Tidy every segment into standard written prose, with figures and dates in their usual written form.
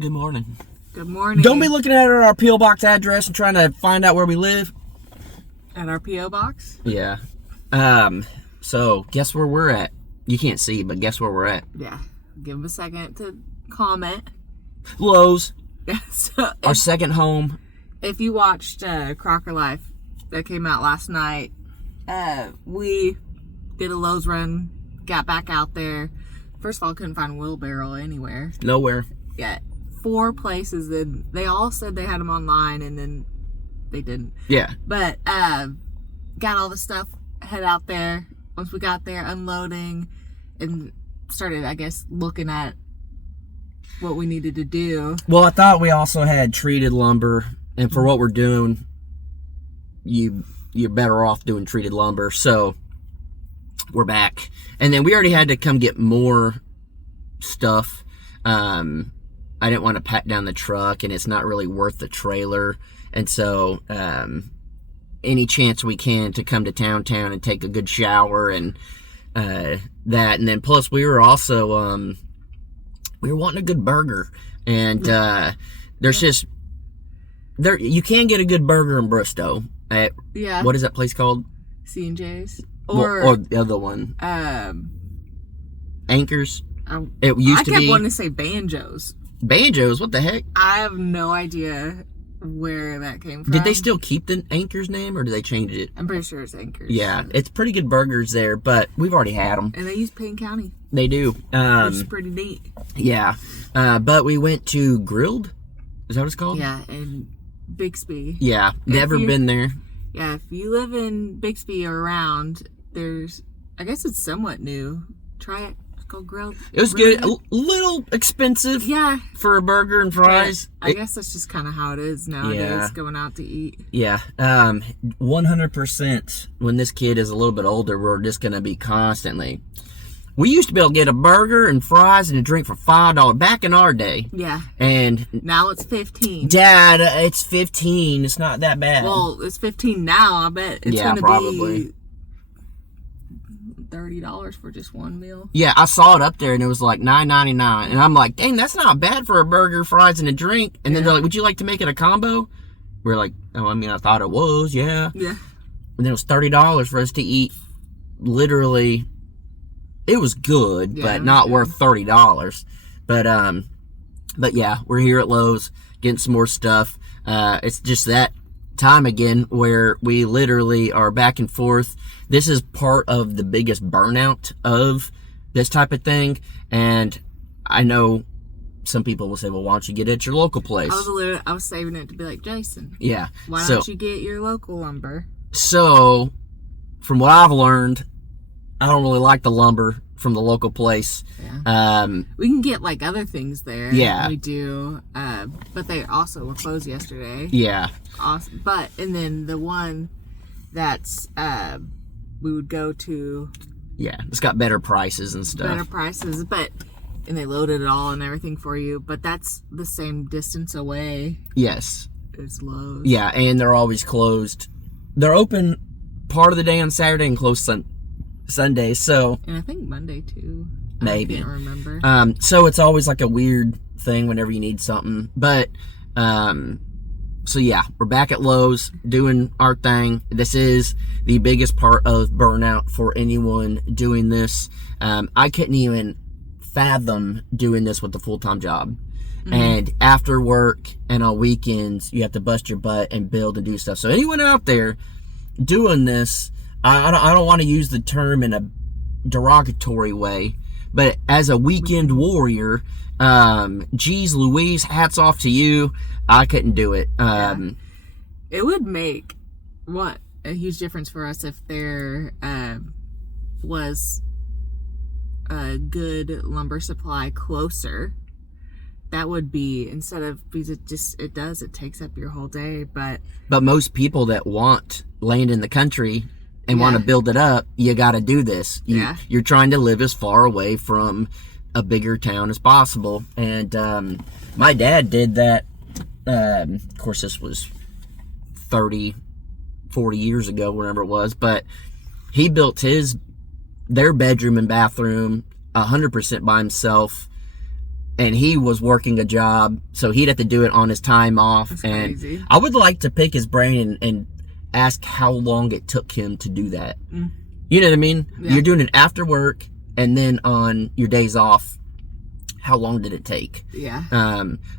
Good morning. Good morning. Don't be looking at our P.O. Box address and trying to find out where we live. At our P.O. Box? Yeah. So, guess where we're at? You can't see, but guess where we're at? Yeah. Give them a second to comment. Lowe's. Yeah, so Our second home. if you watched Crocker Life that came out last night, we did a Lowe's run, got back out there. First of all, couldn't find a wheelbarrow anywhere. Nowhere. Yeah. 4 places, and they all said they had them online, and then they didn't. Yeah. But got all the stuff, head out there. Once we got there, unloading, and started, I guess, looking at what we needed to do. Well, I thought we also had treated lumber, and for what we're doing, you're better off doing treated lumber. So we're back, and then we already had to come get more stuff. I didn't want to pack down the truck, and it's not really worth the trailer, and so any chance we can to come to town and take a good shower and that, and then plus we were also we were wanting a good burger, and there's just there you can get a good burger in Bristow at what is that place called? C&J's or the other one, Anchors. It used to be. I kept wanting to say Banjos. Banjos? What the heck? I have no idea where that came from. Did they still keep the Anchors name, or did they change it? I'm pretty sure it's Anchors. Yeah, it's pretty good burgers there, but we've already had them. And they use Payne County. They do. Which is pretty neat. Yeah. But we went to Grilled. Is that what it's called? Yeah, in Bixby. Yeah, never been there. Yeah, if you live in Bixby or around, I guess it's somewhat new. Try it. Called Grilled. It was good. A little expensive. Yeah. For a burger and fries. I guess that's just kind of how it is nowadays, going out to eat. Yeah. 100% when this kid is a little bit older, we're just going to be constantly. We used to be able to get a burger and fries and a drink for $5 back in our day. Yeah. And now it's $15. Dad, it's $15. It's not that bad. Well, it's $15 now. I bet it's going to be $30 for just one meal. Yeah, I saw it up there and it was like $9.99, and I'm like, dang, that's not bad for a burger, fries, and a drink. And then they're like, would you like to make it a combo? We're like, oh, I mean, I thought it was, yeah. Yeah. And then it was $30 for us to eat. Literally, it was good, but not worth $30. But yeah, we're here at Lowe's getting some more stuff. It's just that time again where we literally are back and forth. This is part of the biggest burnout of this type of thing, and I know some people will say, well, why don't you get it at your local place? I was saving it to be like, Jason, yeah, why don't you get your local lumber? So from what I've learned, I don't really like the lumber from the local place. Yeah. We can get like other things there. Yeah, we do, but they also were closed yesterday. Yeah. Awesome. And then the one that's we would go to. Yeah, it's got better prices and stuff. Better prices, and they loaded it all and everything for you. But that's the same distance away. Yes. It's Lowe's. Yeah, and they're always closed. They're open part of the day on Saturday and closed Sunday. So. And I think Monday too. Maybe. I can't remember. So it's always like a weird thing whenever you need something. But so yeah, we're back at Lowe's doing our thing. This is the biggest part of burnout for anyone doing this. I couldn't even fathom doing this with a full-time job. Mm-hmm. And after work and on weekends, you have to bust your butt and build and do stuff. So anyone out there doing this, I don't want to use the term in a derogatory way, but as a weekend warrior, geez Louise, hats off to you. I couldn't do it. It would make a huge difference for us if there was a good lumber supply closer. That would be, instead of, because it takes up your whole day. But most people that want land in the country and want to build it up, you got to do this. You're trying to live as far away from a bigger town as possible. And my dad did that. Of course, this was 30, 40 years ago, whatever it was. But he built their bedroom and bathroom 100% by himself and he was working a job, so he'd have to do it on his time off. That's and crazy. I would like to pick his brain and ask how long it took him to do that. You know what I mean? Yeah. You're doing it after work, and then on your days off, how long did it take? Yeah.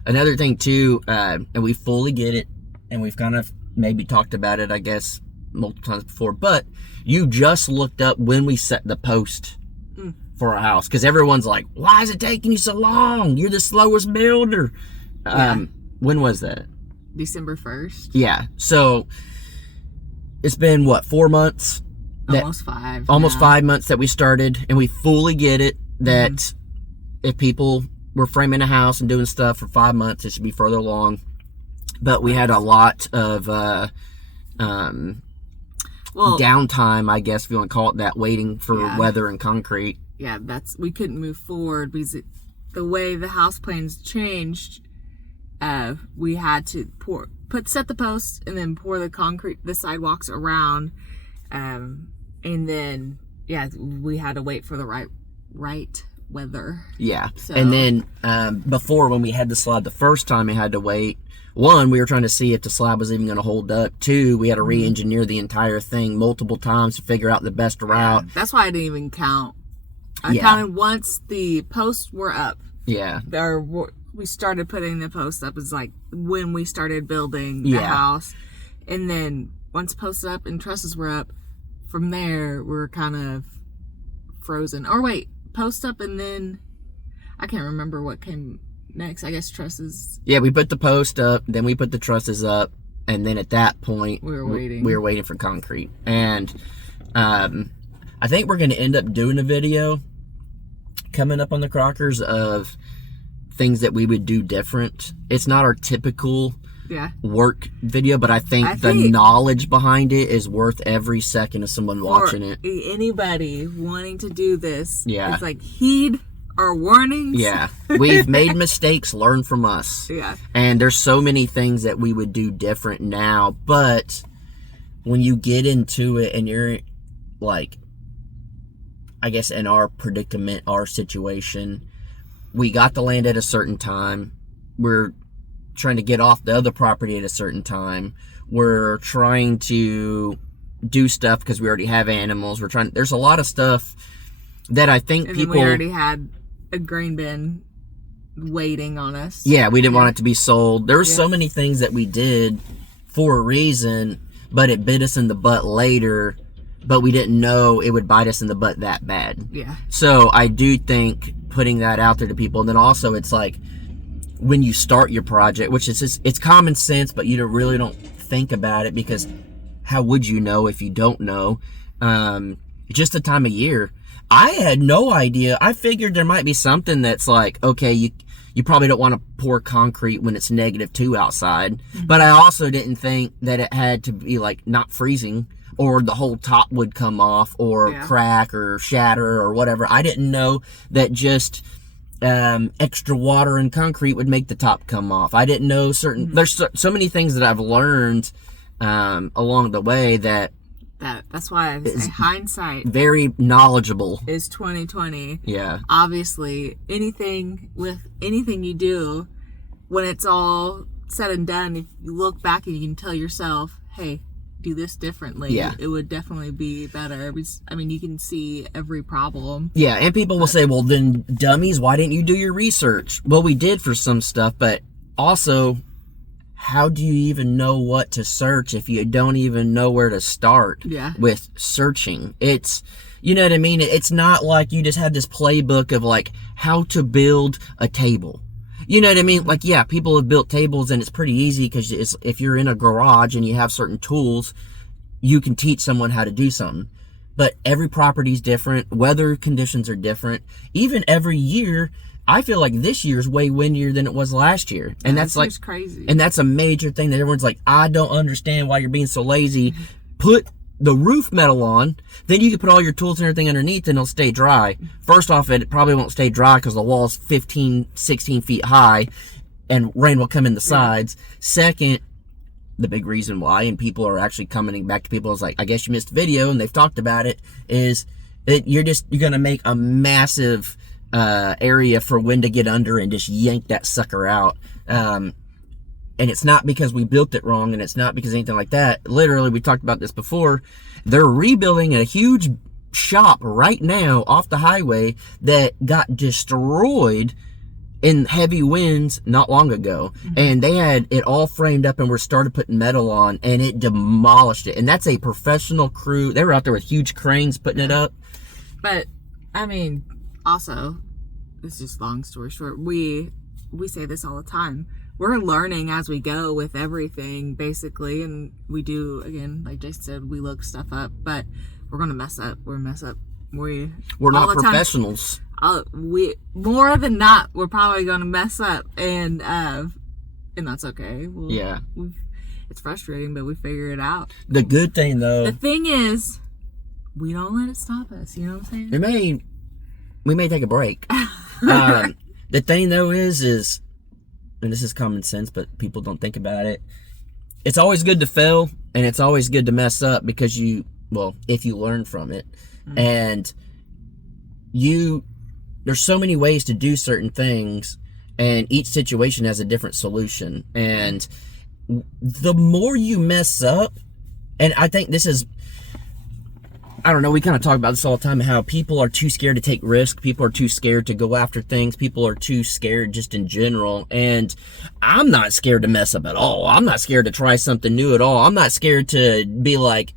Another thing too, and we fully get it, and we've kind of maybe talked about it, I guess, multiple times before, but you just looked up when we set the post for our house, because everyone's like, why is it taking you so long? You're the slowest builder. Yeah. When was that? December 1st. Yeah. So it's been what, 4 months? Almost 5. Almost now. 5 months that we started, and we fully get it that if people were framing a house and doing stuff for 5 months, it should be further along. But we had a lot of downtime, I guess if you want to call it that, waiting for weather and concrete. Yeah, we couldn't move forward because the way the house plans changed, we had to set the posts and then pour the sidewalks around, and then we had to wait for the right weather. Yeah. So. And then before, when we had the slab the first time, we had to wait. 1, we were trying to see if the slab was even going to hold up. 2, we had to re-engineer the entire thing multiple times to figure out the best route. That's why I didn't even count. I counted once the posts were up. Yeah. We started putting the posts up is like when we started building the house. And then once posts up and trusses were up, from there we were kind of frozen. Or wait, post up and then I can't remember what came next. I guess trusses. Yeah, we put the post up, then we put the trusses up, and then at that point we were waiting. We were waiting for concrete. And I think we're going to end up doing a video coming up on the Crockers of things that we would do different. It's not our typical work video, but I think the knowledge behind it is worth every second of someone watching it. Anybody wanting to do this, it's like heed our warnings. Yeah. We've made mistakes, learn from us. Yeah. And there's so many things that we would do different now, but when you get into it and you're like, I guess in our predicament, our situation, we got the land at a certain time. We're trying to get off the other property at a certain time. We're trying to do stuff because we already have animals. There's a lot of stuff that I think and people... we already had a grain bin waiting on us. Yeah, we didn't want it to be sold. There were so many things that we did for a reason, but it bit us in the butt later, but we didn't know it would bite us in the butt that bad. Yeah. So I do think putting that out there to people, and then also it's like when you start your project, which is just, it's common sense, but you really don't think about it because how would you know if you don't know? Just the time of year. I had no idea. I figured there might be something that's like, okay, you probably don't want to pour concrete when it's -2 outside. But I also didn't think that it had to be like not freezing or the whole top would come off or crack or shatter or whatever. I didn't know that just extra water and concrete would make the top come off. I didn't know there's so many things that I've learned along the way that's why I say hindsight very knowledgeable is 2020. Yeah. Obviously, anything you do, when it's all said and done, if you look back and you can tell yourself, hey, do this differently, it would definitely be better. I mean, you can see every problem. Yeah, and people will say, well, then dummies, why didn't you do your research? Well, we did for some stuff, but also, how do you even know what to search if you don't even know where to start with searching? It's, you know what I mean? It's not like you just have this playbook of like how to build a table. You know what I mean? Like, yeah, people have built tables and it's pretty easy because if you're in a garage and you have certain tools, you can teach someone how to do something. But every property is different. Weather conditions are different. Even every year, I feel like this year's way windier than it was last year. And that's like crazy. And that's a major thing that everyone's like, I don't understand why you're being so lazy. Put the roof metal on, then you can put all your tools and everything underneath and it'll stay dry. First off, it probably won't stay dry because the wall's 15, 16 feet high and rain will come in the sides. Second, the big reason why, and people are actually commenting back to people is like, I guess you missed the video and they've talked about it, is that you're going to make a massive area for when to get under and just yank that sucker out. And it's not because we built it wrong, and it's not because anything like that. Literally, we talked about this before. They're rebuilding a huge shop right now off the highway that got destroyed in heavy winds not long ago. And they had it all framed up and were started putting metal on, and it demolished it. And that's a professional crew. They were out there with huge cranes putting it up. But I mean, also, it's just long story short, we say this all the time. We're learning as we go with everything, basically, and we do, again, like Jason said, we look stuff up, but we're gonna mess up. We're not professionals. We more than not, we're probably gonna mess up, and that's okay. It's frustrating, but we figure it out. The good thing, though, the thing is, we don't let it stop us. You know what I'm saying? We may take a break. The thing, though, is, and this is common sense, but people don't think about it. It's always good to fail, and it's always good to mess up because if you learn from it. And there's so many ways to do certain things, and each situation has a different solution. And the more you mess up, and I think this is, I don't know, we kind of talk about this all the time, how people are too scared to take risks. People are too scared to go after things. People are too scared just in general. And I'm not scared to mess up at all. I'm not scared to try something new at all. I'm not scared to be like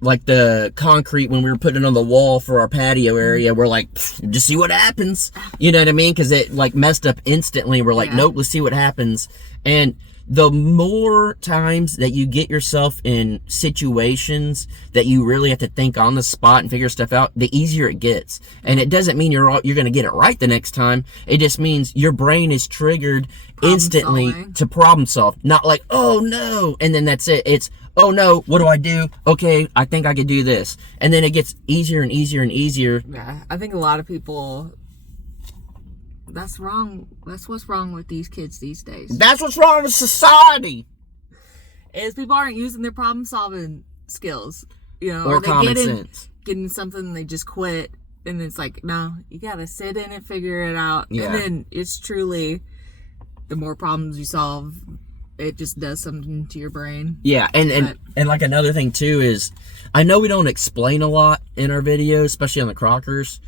the concrete when we were putting it on the wall for our patio area. We're like, just see what happens. You know what I mean? Because it like messed up instantly. We're like, nope, let's see what happens. And the more times that you get yourself in situations that you really have to think on the spot and figure stuff out, the easier it gets. And it doesn't mean you're going to get it right the next time. It just means your brain is triggered instantly to problem solve. Not like, oh no, and then that's it. It's, oh no, what do I do? Okay, I think I can do this. And then it gets easier and easier and easier. Yeah, I think a lot of people, that's wrong. That's what's wrong with these kids these days. That's what's wrong with society. Is people aren't using their problem solving skills, or common sense. Getting something and they just quit, and it's like, no, you gotta sit in and figure it out. Yeah. And then it's truly, the more problems you solve, it just does something to your brain. Yeah, and like another thing too is, I know we don't explain a lot in our videos, especially on the Crockers.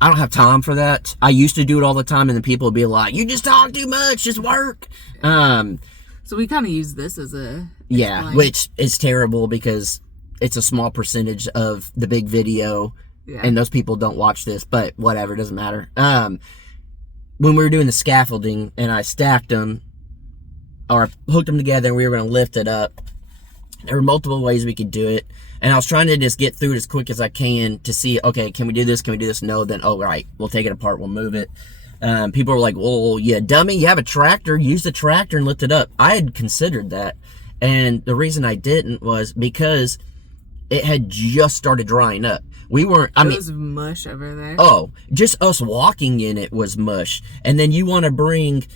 I don't have time for that. I used to do it all the time, and then people would be like, you just talk too much, just work. So we kind of use this as a... Yeah, which is terrible because it's a small percentage of the big video, and those people don't watch this, but whatever, it doesn't matter. When we were doing the scaffolding, and I stacked them, or hooked them together, and we were going to lift it up, there were multiple ways we could do it. And I was trying to just get through it as quick as I can to see, okay, can we do this? Can we do this? No, then, oh, right, we'll take it apart, we'll move it. People were like, well, yeah, dummy, you have a tractor, use the tractor and lift it up. I had considered that. And the reason I didn't was because it had just started drying up. We weren't, it was mush over there. Oh, just us walking in it was mush. And then you want to bring,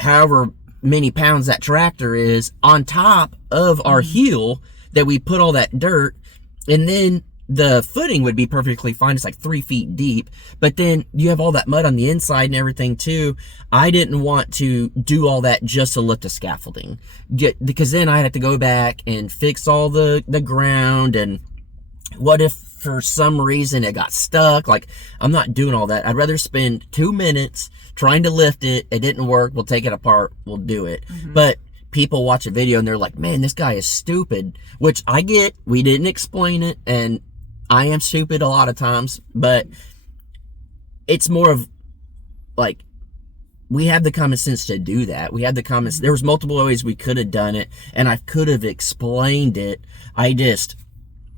however many pounds that tractor is on top of our heel that we put all that dirt, and then the footing would be perfectly fine. It's like 3 feet deep, but then you have all that mud on the inside and everything too. I didn't want to do all that just to lift the scaffolding, because then I had to go back and fix all the ground, and what if for some reason it got stuck? Like, I'm not doing all that. I'd rather spend 2 minutes trying to lift it. It didn't work, we'll take it apart, we'll do it. But people watch a video and they're like, man, this guy is stupid, which I get. We didn't explain it, and I am stupid a lot of times, but it's more of like, we have the common sense to do that. We had the common sense. There was multiple ways we could have done it, and I could have explained it. I just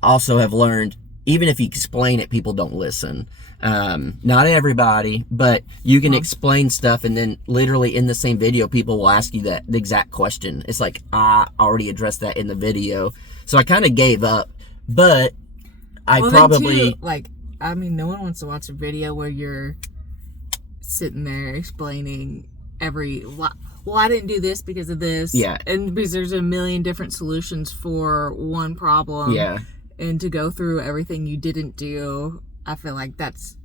also have learned, even if you explain it, people don't listen. Not everybody, but you can explain stuff, and then literally in the same video, people will ask you the exact question. It's like, I already addressed that in the video. So I kind of gave up, but no one wants to watch a video where you're sitting there explaining I didn't do this because of this. Yeah. And because there's a million different solutions for one problem. Yeah. And to go through everything you didn't do, I feel like that's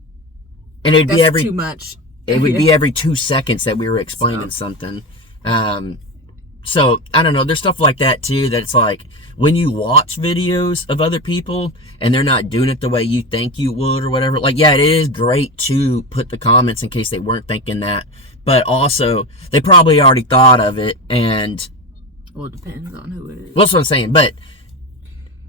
And it'd be too much. It would be every 2 seconds that we were explaining something. So, I don't know. There's stuff like that, too, that it's like, when you watch videos of other people, and they're not doing it the way you think you would or whatever, like, yeah, it is great to put the comments in case they weren't thinking that. But also, they probably already thought of it, and... Well, it depends on who it is. Well, that's what I'm saying, but...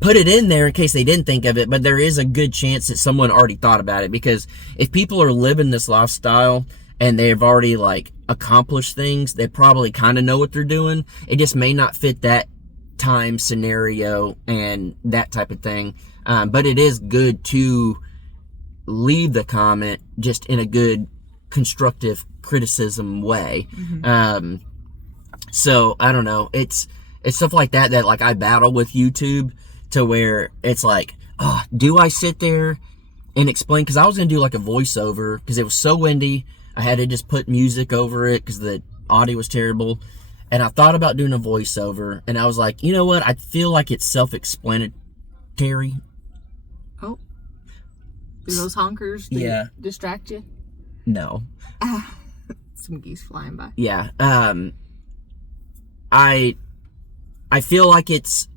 Put it in there in case they didn't think of it, but there is a good chance that someone already thought about it, because if people are living this lifestyle and they've already like accomplished things, they probably kind of know what they're doing. It just may not fit that time scenario and that type of thing. But it is good to leave the comment just in a good constructive criticism way. Mm-hmm. So I don't know. It's stuff like that like I battle with YouTube, to where it's like, oh, do I sit there and explain? Because I was going to do like a voiceover, because it was so windy. I had to just put music over it because the audio was terrible. And I thought about doing a voiceover, and I was like, you know what? I feel like it's self-explanatory. Oh. Do those honkers distract you? No. Some geese flying by. Yeah. I feel like it's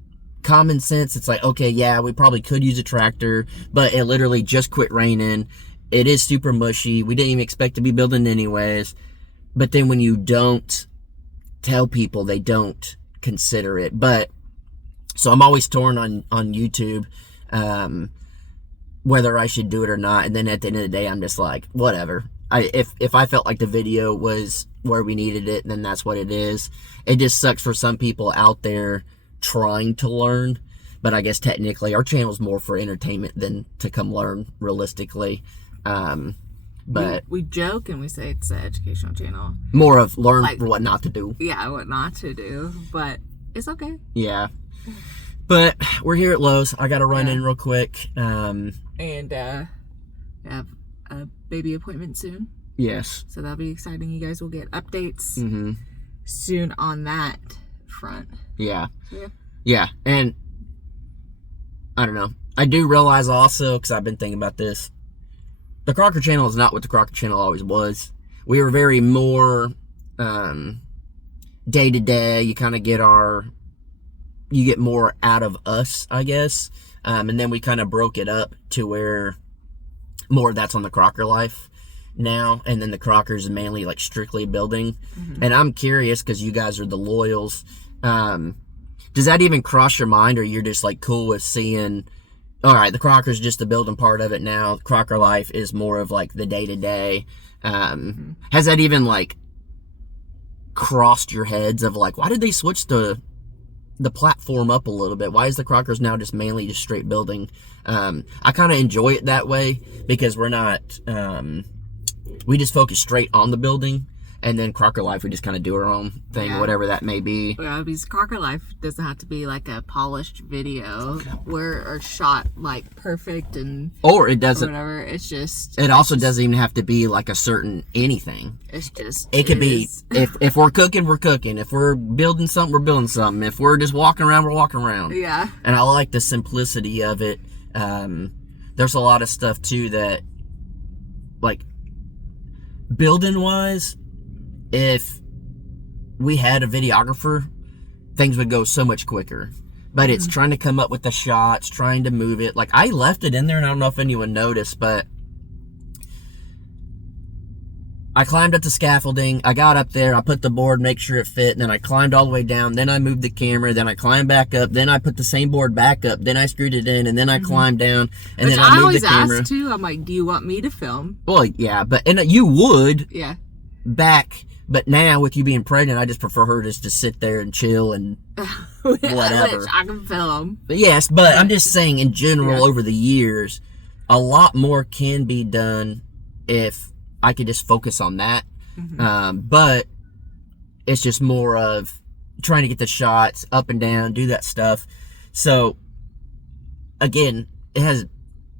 common sense. It's like, okay, yeah, we probably could use a tractor, but it literally just quit raining. It is super mushy. We didn't even expect to be building anyways. But then when you don't tell people, they don't consider it. But so I'm always torn on YouTube, whether I should do it or not. And then at the end of the day, I'm just like, whatever. If I felt like the video was where we needed it, then that's what it is. It just sucks for some people out there trying to learn. But I guess technically our channel is more for entertainment than to come learn realistically. But we joke and we say it's an educational channel. More of learn what not to do. Yeah, what not to do. But it's okay. Yeah. But we're here at Lowe's. I got to run in real quick. And have a baby appointment soon. Yes. So that'll be exciting. You guys will get updates soon on that front. Yeah. Yeah. Yeah. And I don't know. I do realize also, because I've been thinking about this, the Crocker channel is not what the Crocker channel always was. We were very more day to day. You kind of get you get more out of us, I guess. And then we kind of broke it up to where more of that's on the Crocker life now. And then the Crockers is mainly like strictly building. And I'm curious, because you guys are the loyals. Does that even cross your mind, or you're just like cool with seeing, all right, the Crocker's just the building part of it now. Crocker life is more of like the day to day. Has that even like crossed your heads of like, why did they switch the platform up a little bit? Why is the Crockers now just mainly just straight building? I kind of enjoy it that way, because we're not, we just focus straight on the building. And then Crocker Life, we just kind of do our own thing, whatever that may be. Yeah, because Crocker Life doesn't have to be like a polished video or shot like perfect and or it doesn't. Or whatever. It's just. It also doesn't even have to be like a certain anything. It's just. It could be if we're cooking, we're cooking. If we're building something, we're building something. If we're just walking around, we're walking around. Yeah. And I like the simplicity of it. There's a lot of stuff too that, like, building wise, if we had a videographer, things would go so much quicker. But it's trying to come up with the shots, trying to move it. Like, I left it in there, and I don't know if anyone noticed, but I climbed up the scaffolding. I got up there. I put the board, make sure it fit, and then I climbed all the way down. Then I moved the camera. Then I climbed back up. Then I put the same board back up. Then I screwed it in, and then I climbed down, and then I moved the camera. I always ask, too. I'm like, do you want me to film? Well, yeah, and you would. Yeah. Back. But now, with you being pregnant, I just prefer her just to sit there and chill and whatever. Which I can film. But yes, but I'm just saying, in general, over the years, a lot more can be done if I could just focus on that. But it's just more of trying to get the shots up and down, do that stuff. So, again,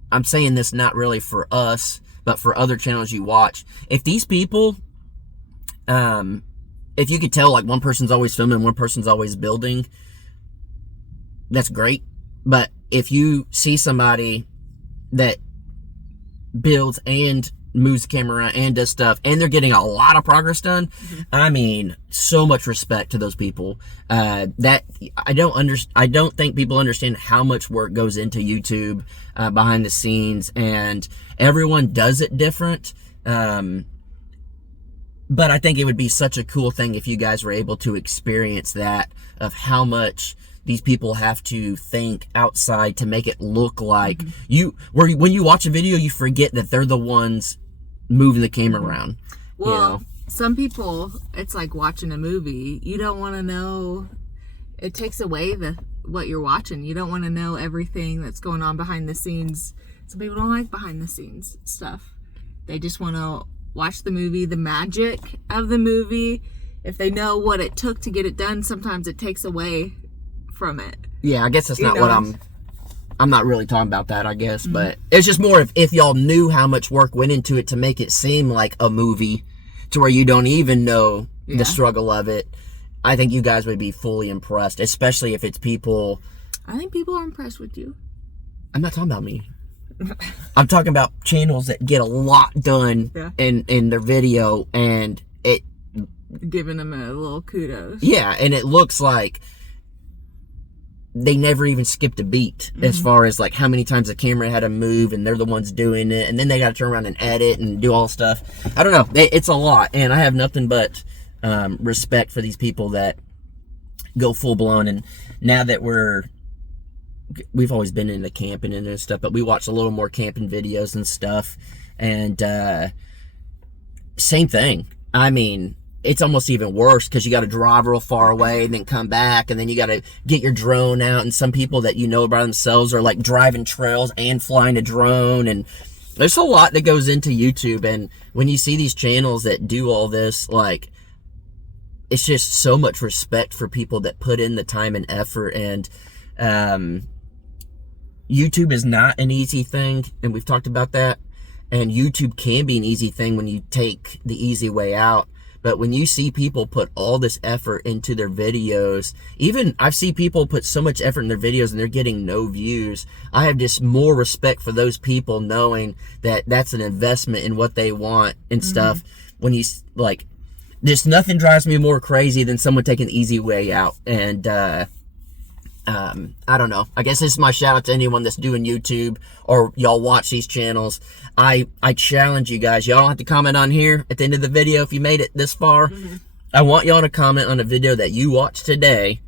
I'm saying this not really for us, but for other channels you watch. If these people... if you could tell, like, one person's always filming, one person's always building, that's great. But if you see somebody that builds and moves the camera around and does stuff, and they're getting a lot of progress done. I mean, so much respect to those people. That I don't think people understand how much work goes into YouTube behind the scenes, and everyone does it different. But I think it would be such a cool thing if you guys were able to experience that, of how much these people have to think outside to make it look like when you watch a video, you forget that they're the ones moving the camera around. Well, you know? Some people, it's like watching a movie. You don't want to know. It takes away what you're watching. You don't want to know everything that's going on behind the scenes. Some people don't like behind the scenes stuff. They just want to watch the movie, the magic of the movie. If they know what it took to get it done, sometimes it takes away from it. Yeah, I guess that's not what I'm not really talking about that, I guess, but it's just more if y'all knew how much work went into it to make it seem like a movie, to where you don't even know the struggle of it. I think you guys would be fully impressed, especially if it's people. I think people are impressed with you. I'm not talking about me. I'm talking about channels that get a lot done in their video, and it giving them a little kudos. Yeah, and it looks like they never even skipped a beat as far as like how many times the camera had to move, and they're the ones doing it, and then they got to turn around and edit and do all this stuff. I don't know, it's a lot, and I have nothing but respect for these people that go full blown. And now that we've always been into camping and stuff, but we watch a little more camping videos and stuff, and same thing. I mean, it's almost even worse because you got to drive real far away and then come back, and then you got to get your drone out. And some people that you know by themselves are like driving trails and flying a drone, and there's a lot that goes into YouTube. And when you see these channels that do all this, like, it's just so much respect for people that put in the time and effort. And YouTube is not an easy thing, and we've talked about that. And YouTube can be an easy thing when you take the easy way out. But when you see people put all this effort into their videos, even I've seen people put so much effort in their videos and they're getting no views. I have just more respect for those people, knowing that that's an investment in what they want and stuff. When you, like, just nothing drives me more crazy than someone taking the easy way out. And I don't know. I guess this is my shout out to anyone that's doing YouTube or y'all watch these channels. I challenge you guys. Y'all don't have to comment on here at the end of the video if you made it this far. I want y'all to comment on a video that you watched today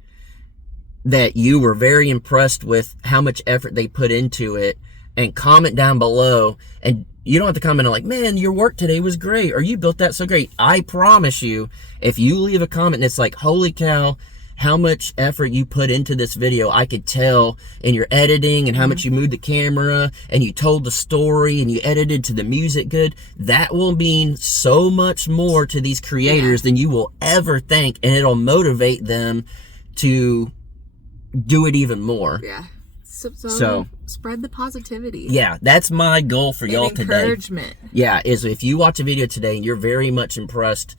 that you were very impressed with how much effort they put into it, and comment down below. And you don't have to comment on like, man, your work today was great, or you built that so great. I promise you, if you leave a comment that's like, holy cow, how much effort you put into this video, I could tell in your editing and how much you moved the camera and you told the story and you edited to the music good, that will mean so much more to these creators than you will ever think, and it'll motivate them to do it even more. Yeah. So spread the positivity. Yeah, that's my goal for y'all today. Encouragement. Yeah, is if you watch a video today and you're very much impressed,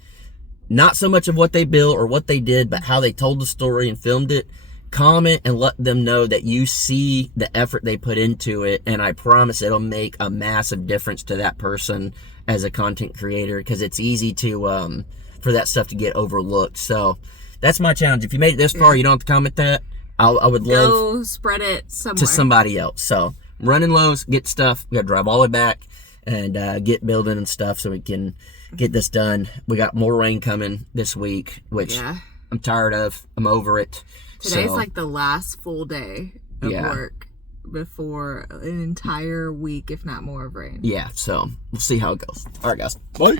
not so much of what they built or what they did, but how they told the story and filmed it, comment and let them know that you see the effort they put into it. And I promise it'll make a massive difference to that person as a content creator, because it's easy to for that stuff to get overlooked. So that's my challenge. If you made it this far, you don't have to comment that. I would love spread it somewhere to somebody else. So running Lowe's, get stuff. We got to drive all the way back and get building and stuff so we can get this done. We got more rain coming this week, which I'm tired of. I'm over it. Today's like the last full day of work before an entire week, if not more, of rain. Yeah, so we'll see how it goes. All right, guys. Bye.